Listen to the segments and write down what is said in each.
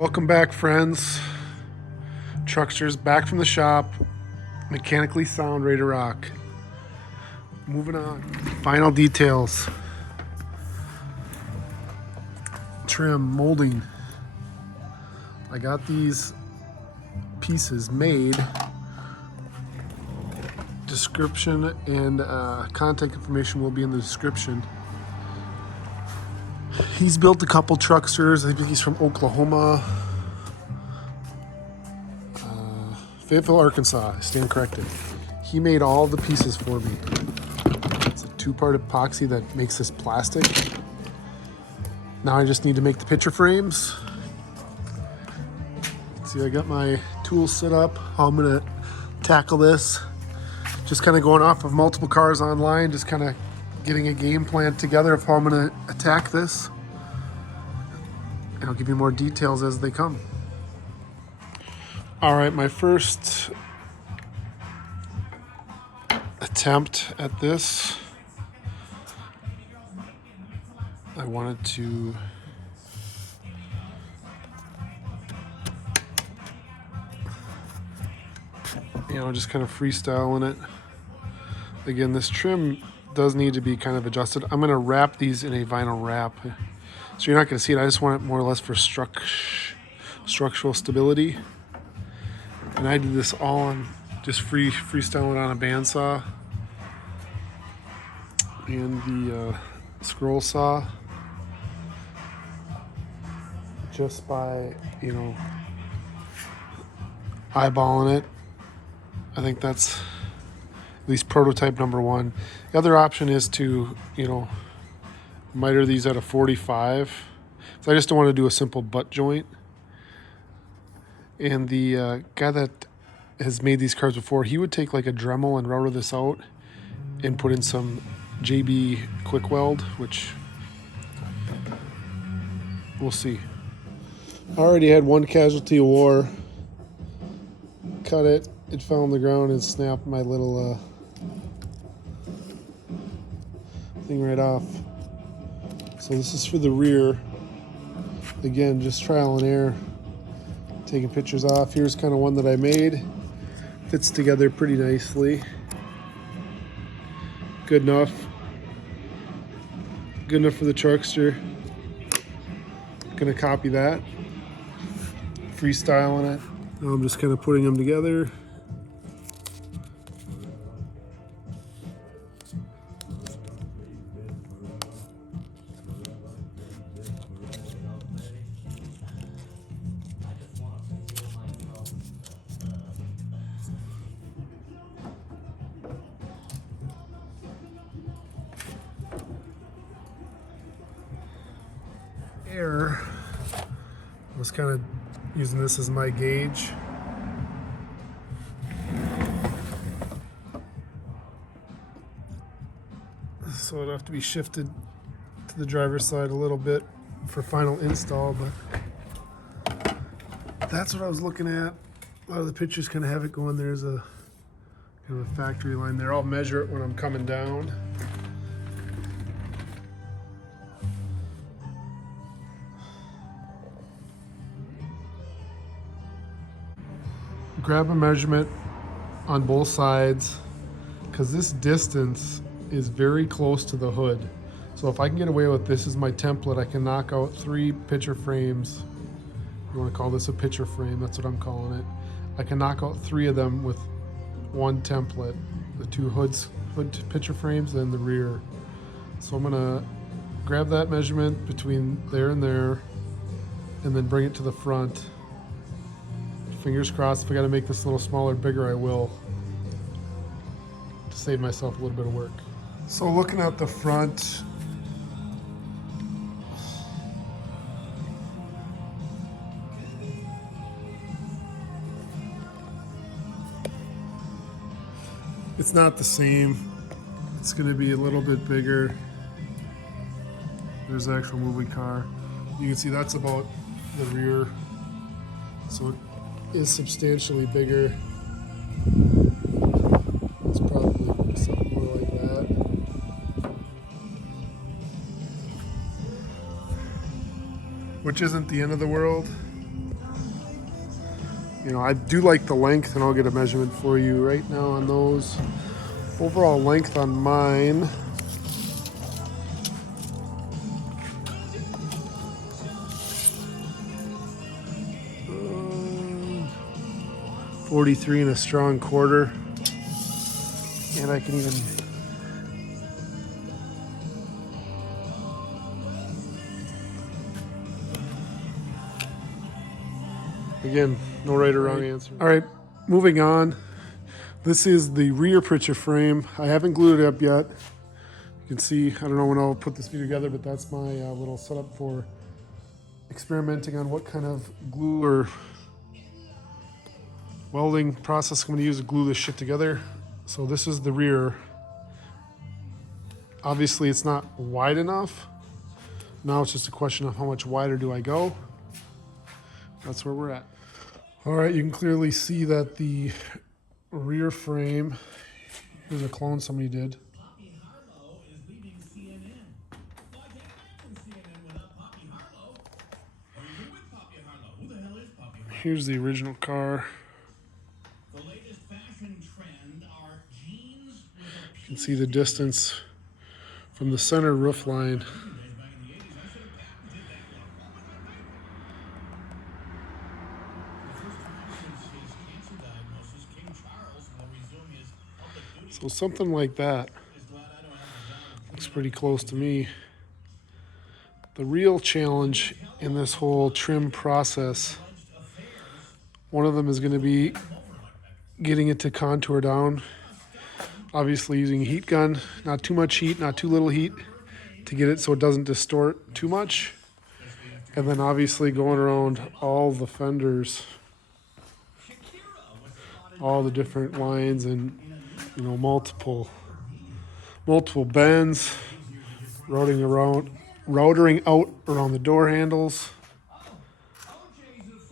Welcome back, friends. Truckster's back from the shop, mechanically sound, ready to rock. Moving on. Final details. Trim, molding. I got these pieces made. Description and contact information will be in the description. He's built a couple Trucksters. I think he's from Oklahoma. Fayetteville, Arkansas. I stand corrected. He made all the pieces for me. It's a two-part epoxy that makes this plastic. Now I just need to make the picture frames. See, I got my tools set up, how I'm gonna tackle this. Just kind of going off of multiple cars online, just kind of getting a game plan together of how I'm gonna attack this. And I'll give you more details as they come. All right, my first attempt at this, I wanted to just kind of freestyling it. Again, this trim does need to be kind of adjusted. I'm gonna wrap these in a vinyl wrap. So you're not gonna see it, I just want it more or less for structural stability. And I did this all on just freestyling on a bandsaw and the scroll saw, just by eyeballing it. I think that's at least prototype number one. The other option is to miter these at a 45. So I just don't want to do a simple butt joint. And the guy that has made these cars before, he would take like a Dremel and router this out and put in some JB quick weld, which we'll see. I already had one casualty of war. Cut it, it fell on the ground and snapped my little thing right off. So this is for the rear. Again, just trial and error. Taking pictures off. Here's kind of one that I made. Fits together pretty nicely. Good enough. Good enough for the Truckster. Gonna copy that. Freestyling it. Now I'm just kind of putting them together. Air. I was kind of using this as my gauge. So it'll have to be shifted to the driver's side a little bit for final install, but that's what I was looking at. A lot of the pictures kind of have it going. There's a kind of a factory line there. I'll measure it when I'm coming down. Grab a measurement on both sides, because this distance is very close to the hood. So if I can get away with this as my template, I can knock out 3 picture frames. You want to call this a picture frame, that's what I'm calling it. I can knock out 3 of them with one template. The 2 hood picture frames and the rear. So I'm gonna grab that measurement between there and there and then bring it to the front. Fingers crossed, if I gotta make this a little smaller, bigger, I will, to save myself a little bit of work. So looking at the front, it's not the same. It's gonna be a little bit bigger. There's the actual moving car. You can see that's about the rear. So it is substantially bigger. It's probably something more like that. Which isn't the end of the world. You know, I do like the length, and I'll get a measurement for you right now on those. Overall length on mine, 43 and a strong quarter. And I can even, again, no right or wrong answer. All right, moving on. This is the rear picture frame. I haven't glued it up yet. You can see, I don't know when I'll put this video together, but that's my little setup for experimenting on what kind of glue or welding process I'm going to use to glue this shit together. So this is the rear. Obviously it's not wide enough. Now it's just a question of how much wider do I go. That's where we're at. All right, you can clearly see that the rear frame, here's a clone somebody did. Here's the original car. You can see the distance from the center roof line. So something like that looks pretty close to me. The real challenge in this whole trim process, one of them is going to be getting it to contour down. Obviously using a heat gun, not too much heat, not too little heat, to get it so it doesn't distort too much. And then obviously going around all the fenders, all the different lines, and you know, multiple bends, routering out around the door handles.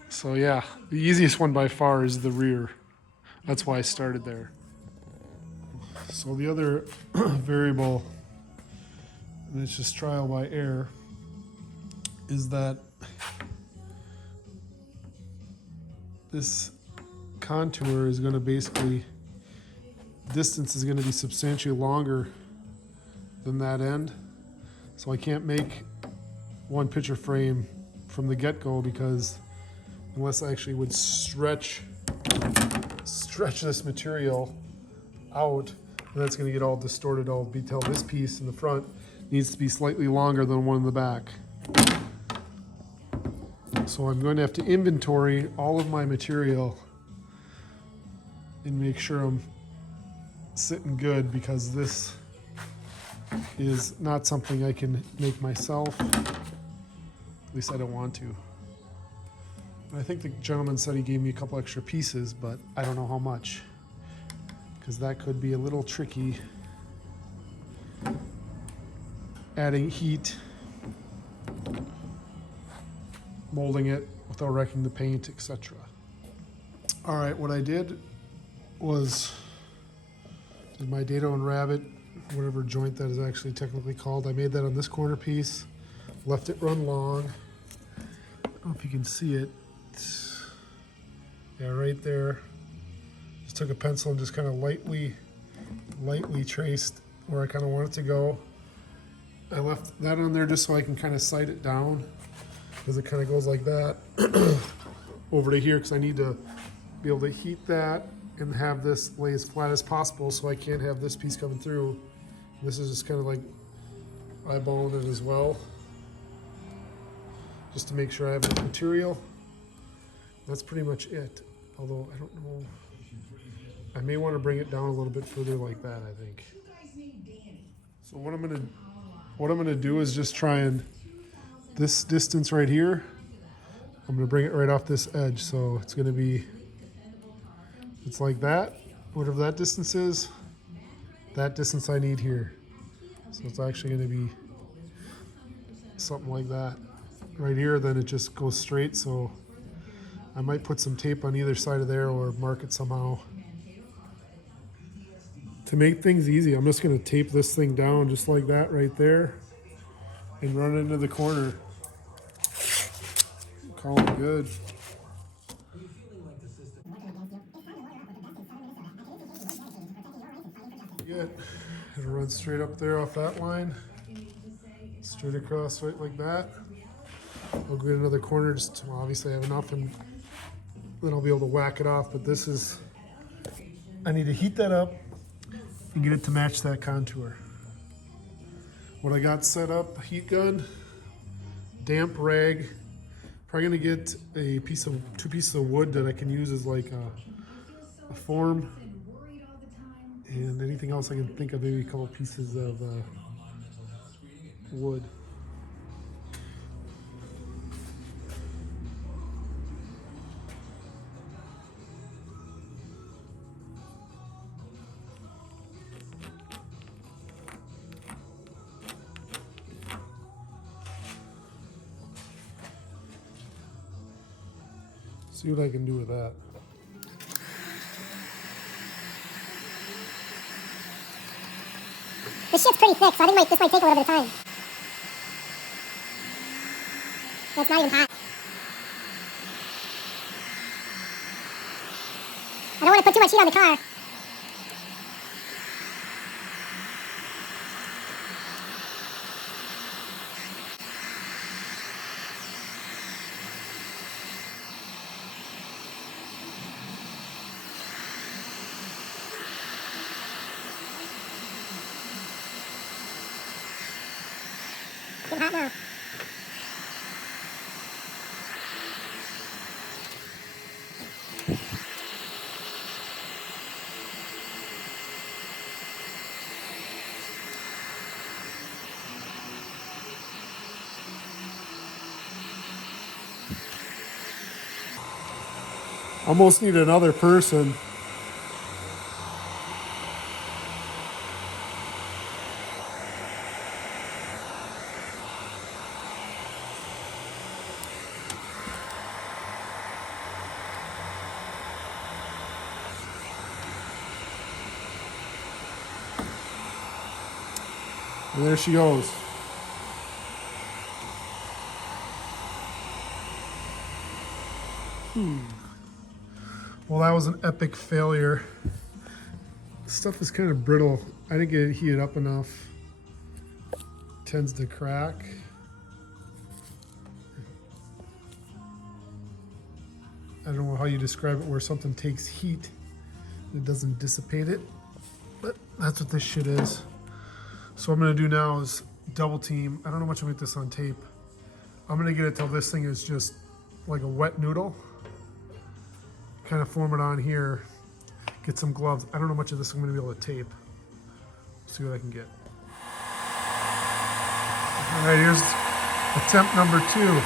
So yeah, the easiest one by far is the rear. That's why I started there. So the other variable, and it's just trial by error, is that this contour is going to basically, distance is going to be substantially longer than that end. So I can't make one picture frame from the get-go, because unless I actually would stretch this material out, and that's going to get all distorted, all detailed. This piece in the front needs to be slightly longer than one in the back. So I'm going to have to inventory all of my material and make sure I'm sitting good, because this is not something I can make myself. At least I don't want to. I think the gentleman said he gave me a couple extra pieces, but I don't know how much, because that could be a little tricky. Adding heat, molding it without wrecking the paint, etc. All right, what I did was did my dado and rabbit, whatever joint that is actually technically called. I made that on this corner piece, left it run long. I don't know if you can see it. Yeah, right there. Just took a pencil and just kind of lightly traced where I kind of want it to go. I left that on there just so I can kind of sight it down, because it kind of goes like that over to here, because I need to be able to heat that and have this lay as flat as possible, so I can't have this piece coming through. This is just kind of like eyeballing it as well, just to make sure I have enough material. That's pretty much it. Although I don't know, I may want to bring it down a little bit further like that, I think. So what I'm gonna do is just try and, this distance right here, I'm gonna bring it right off this edge. So it's gonna be, it's like that, whatever that distance is, that distance I need here. So it's actually gonna be something like that right here. Then it just goes straight. So I might put some tape on either side of there, or mark it somehow. To make things easy, I'm just gonna tape this thing down just like that right there and run it into the corner. Call it good. get. It'll run straight up there off that line, straight across right like that. I'll get another corner, just well, obviously I have enough, and then I'll be able to whack it off. But this is, I need to heat that up and get it to match that contour. What I got set up, heat gun, damp rag. Probably gonna get a two pieces of wood that I can use as like a form, and anything else I can think of, maybe a couple pieces of wood. See what I can do with that. This shit's pretty thick, so I think this might take a little bit of time. It's not even hot. I don't want to put too much heat on the car. It's hot now. Almost need another person. And there she goes. Well, that was an epic failure. This stuff is kind of brittle. I didn't get it heated up enough. It tends to crack. I don't know how you describe it, where something takes heat and it doesn't dissipate it, but that's what this shit is. So what I'm gonna do now is double team. I don't know how much I'm gonna get this on tape. I'm gonna get it till this thing is just like a wet noodle. Kind of form it on here, get some gloves. I don't know how much of this I'm gonna be able to tape. See what I can get. All right, here's attempt number 2.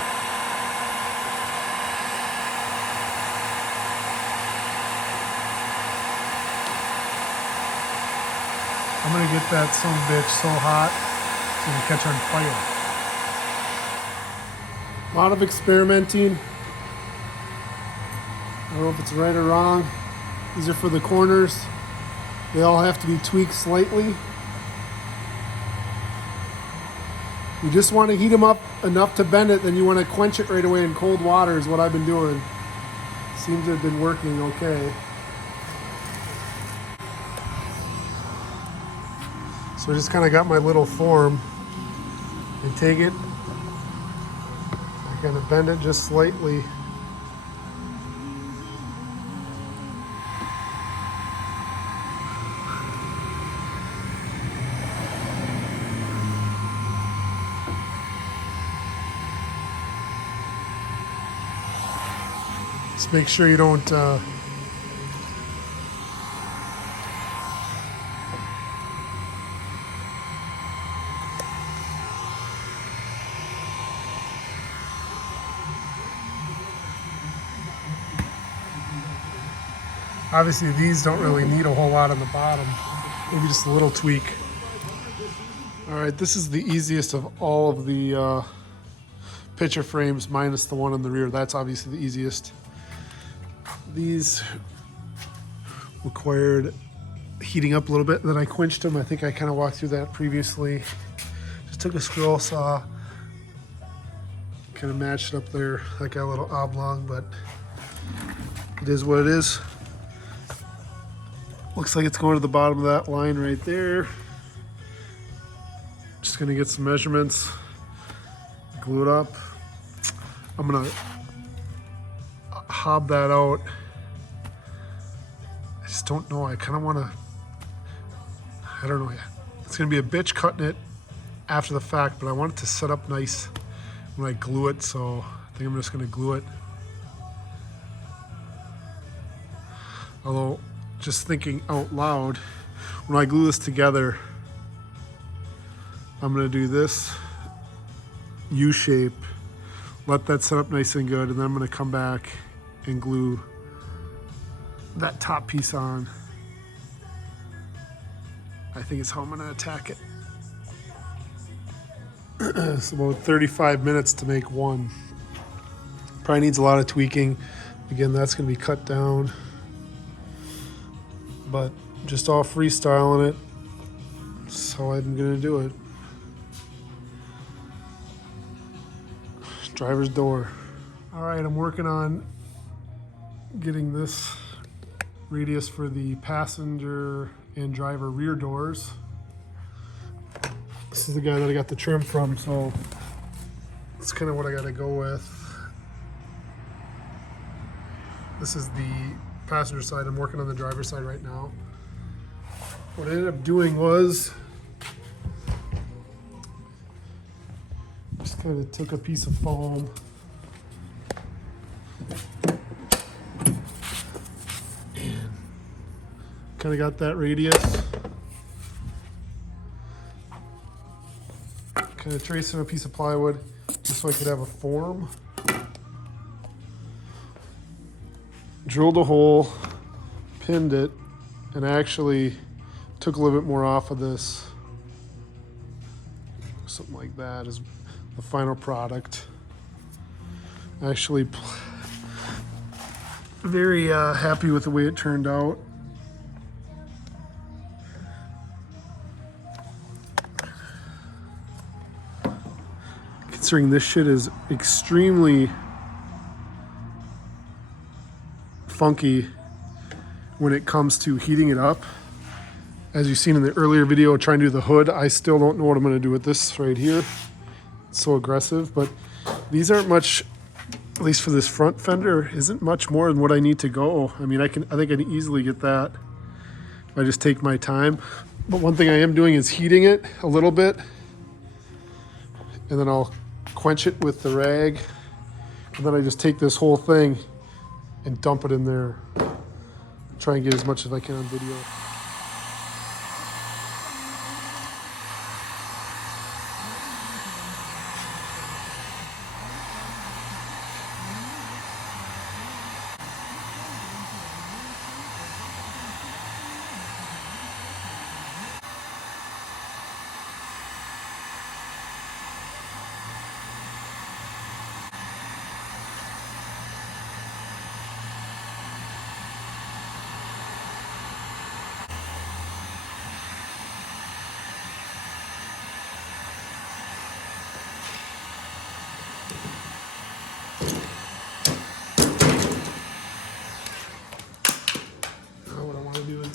I'm gonna get that son of a bitch so hot it's gonna catch on fire. A lot of experimenting. I don't know if it's right or wrong. These are for the corners. They all have to be tweaked slightly. You just want to heat them up enough to bend it, then you want to quench it right away in cold water is what I've been doing. Seems to have been working okay. So I just kind of got my little form and take it. I kind of bend it just slightly. Just make sure you don't obviously these don't really need a whole lot on the bottom, maybe just a little tweak. All right, this is the easiest of all of the picture frames minus the one in the rear. That's obviously the easiest. These required heating up a little bit, then I quenched them. I think I kind of walked through that previously. Just took a scroll saw, kind of matched it up there like a little oblong, but it is what it is. Looks like it's going to the bottom of that line right there. Just gonna get some measurements, glue it up. I'm gonna hob that out. I just don't know, I kind of want to, I don't know yet. It's gonna be a bitch cutting it after the fact, but I want it to set up nice when I glue it, so I think I'm just gonna glue it. Although, just thinking out loud, when I glue this together, I'm gonna do this U shape, let that set up nice and good, and then I'm gonna come back and glue that top piece on. I think it's how I'm gonna attack it. It's about 35 minutes to make one. Probably needs a lot of tweaking. Again, that's gonna be cut down, but just all freestyling it. That's how I'm gonna do it. Driver's door. All right, I'm working on getting this radius for the passenger and driver rear doors. This is the guy that I got the trim from, so that's kind of what I got to go with. This is the passenger side. I'm working on the driver's side right now. What I ended up doing was just kind of took a piece of foam and kind of got that radius. Kind of tracing a piece of plywood just so I could have a form. Drilled a hole, pinned it, and actually took a little bit more off of this. Something like that is the final product. Actually, very happy with the way it turned out. Considering this shit is extremely funky when it comes to heating it up. As you've seen in the earlier video trying to do the hood, I still don't know what I'm going to do with this right here. It's so aggressive, but these aren't much, at least for this front fender, isn't much more than what I need to go. I mean, I think I can easily get that if I just take my time. But one thing I am doing is heating it a little bit, and then I'll quench it with the rag, and then I just take this whole thing and dump it in there. Try and get as much as I can on video. Now what I want to do is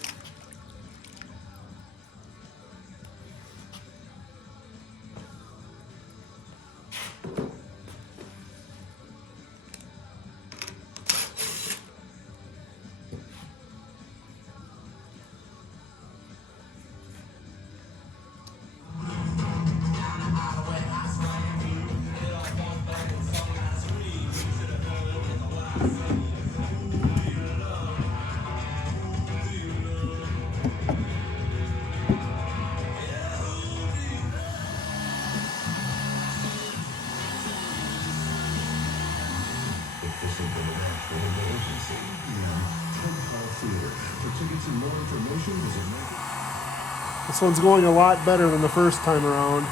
this one's going a lot better than the first time around.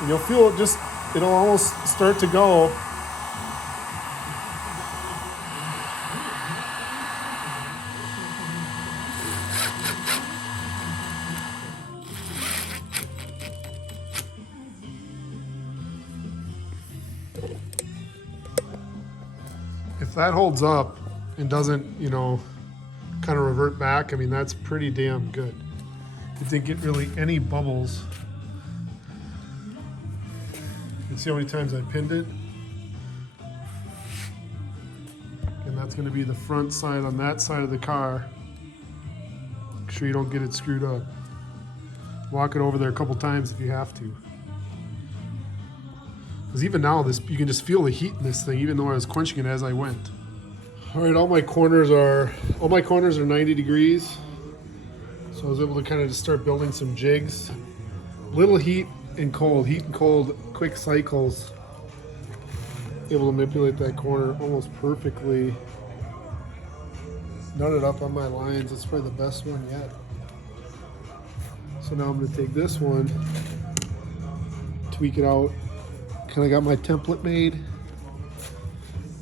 And you'll feel it just, it'll almost start to go. If that holds up and doesn't, kind of revert back, I mean, that's pretty damn good. It didn't get really any bubbles. You can see how many times I pinned it. And that's going to be the front side on that side of the car. Make sure you don't get it screwed up. Walk it over there a couple times if you have to. Because even now, you can just feel the heat in this thing, even though I was quenching it as I went. All right, all my corners are 90 degrees. So I was able to kind of just start building some jigs. Little heat and cold, quick cycles. Able to manipulate that corner almost perfectly. Nut it up on my lines. It's probably the best one yet. So now I'm going to take this one, tweak it out. Kind of got my template made.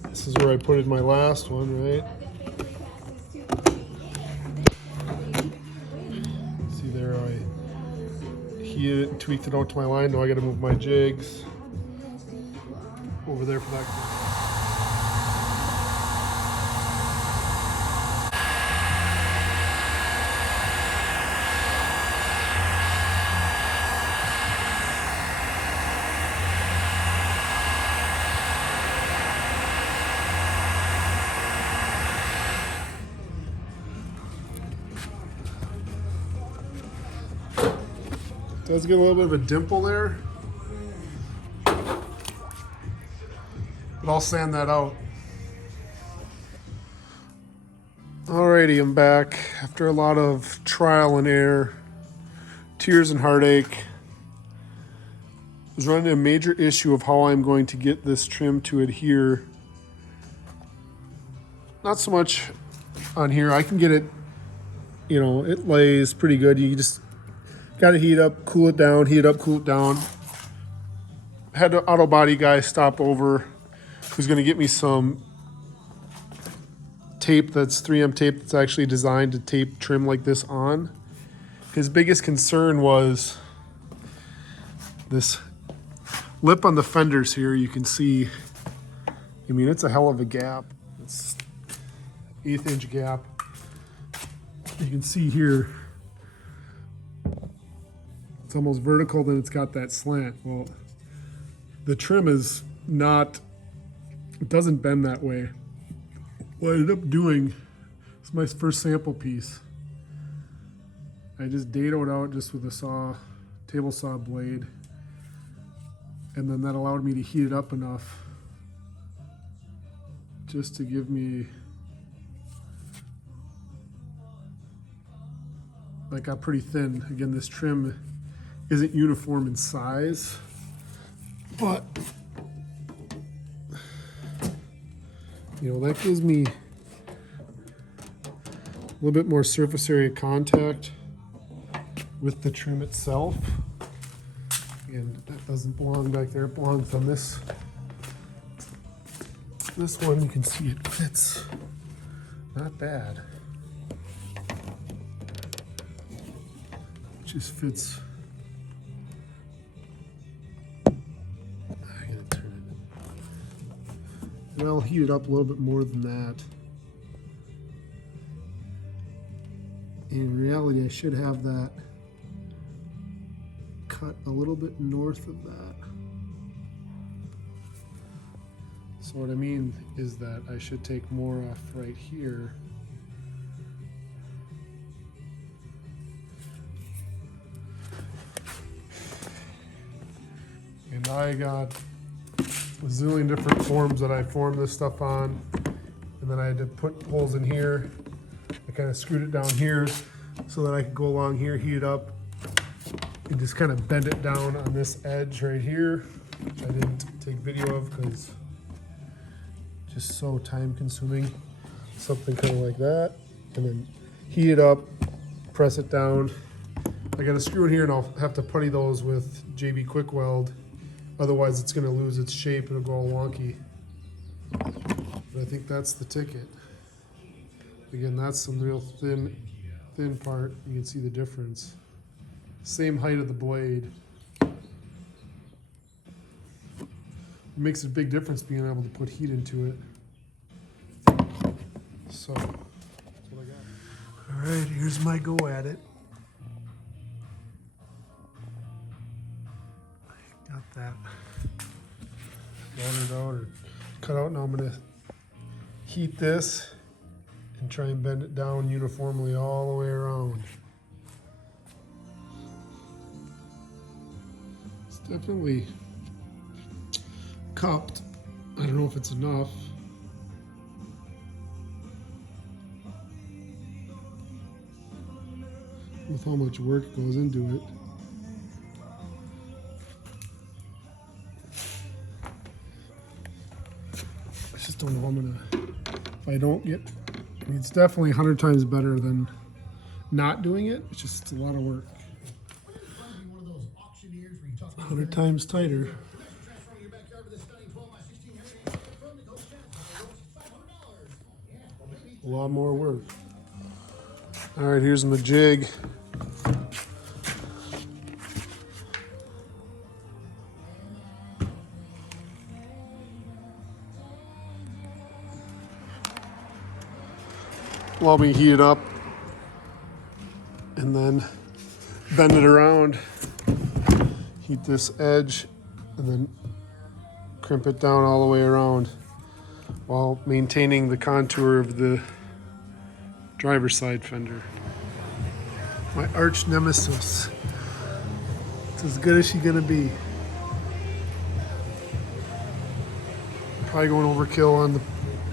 This is where I put in my last one, right? See there, I heated it and tweaked it out to my line. Now I got to move my jigs over there for that. Does get a little bit of a dimple there, but I'll sand that out. Alrighty, I'm back after a lot of trial and error, tears and heartache. I was running a major issue of how I'm going to get this trim to adhere. Not so much on here. I can get it, it lays pretty good. You just got to heat up, cool it down, heat it up, cool it down. Had the auto body guy stop over who's going to get me some tape that's 3M tape that's actually designed to tape trim like this on. His biggest concern was this lip on the fenders here. You can see, I mean, it's a hell of a gap. It's 1/8 inch gap. You can see here, it's almost vertical, then it's got that slant. Well, the trim is not, it doesn't bend that way. What I ended up doing, it's my first sample piece. I just dadoed out just with a table saw blade. And then that allowed me to heat it up enough just to give me, like, got pretty thin. Again, this trim isn't uniform in size, but that gives me a little bit more surface area contact with the trim itself. And that doesn't belong back there, it belongs on this one. You can see it fits not bad. It just fits. And I'll heat it up a little bit more than that. In reality, I should have that cut a little bit north of that. So what I mean is that I should take more off right here. And I got a zillion different forms that I formed this stuff on, and then I had to put holes in here. I kind of screwed it down here so that I could go along here, heat it up, and just kind of bend it down on this edge right here, which I didn't take video of because just so time consuming. Something kind of like that, and then heat it up, press it down. I got a screw in here, and I'll have to putty those with JB Quick Weld. Otherwise, it's going to lose its shape. It'll go all wonky. But I think that's the ticket. Again, that's some real thin part. You can see the difference. Same height of the blade. It makes a big difference being able to put heat into it. So, that's what I got. All right, here's my go at it. Got that watered out or cut out. Now I'm gonna heat this and try and bend it down uniformly all the way around. It's definitely cupped. I don't know if it's enough. With how much work goes into it. I just don't know how I'm gonna, if I don't get, I mean, it's definitely 100 times better than not doing it. It's just a lot of work. 100 times tighter. A lot more work. All right, here's my jig. While we heat it up and then bend it around, heat this edge and then crimp it down all the way around while maintaining the contour of the driver's side fender. My arch nemesis. It's as good as she's gonna be. Probably going overkill on the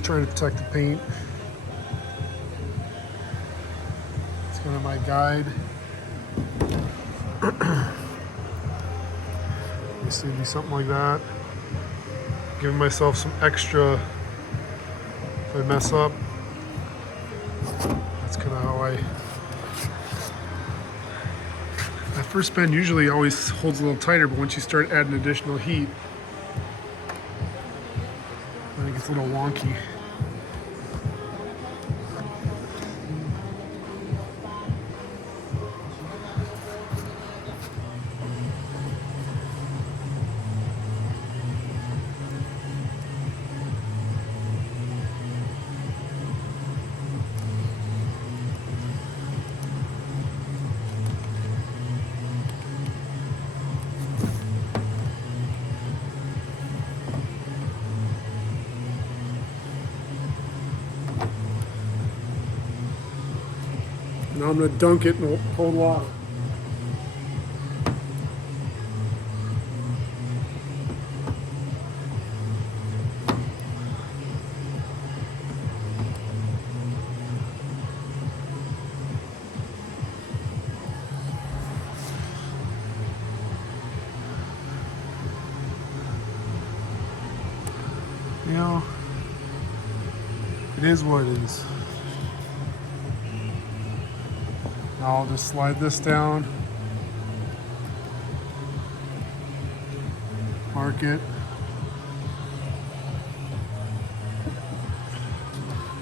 trying to protect the paint. It's kind of my guide. This would be something like that. Giving myself some extra if I mess up. That's kind of how I first bend usually always holds a little tighter, but once you start adding additional heat, I think it's a little wonky. Now I'm going to dunk it in cold water. You know, it is what it is. Now I'll just slide this down, mark it.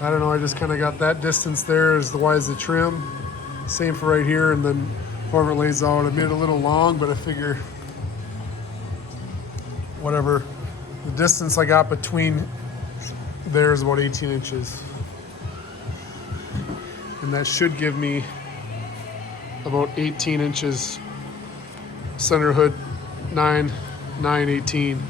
I don't know, I just kind of got that distance there as the wide as the trim. Same for right here, and then however it lays out. I made it a little long, but I figure whatever. The distance I got between there is about 18 inches. And that should give me about 18 inches center hood, 9, 18.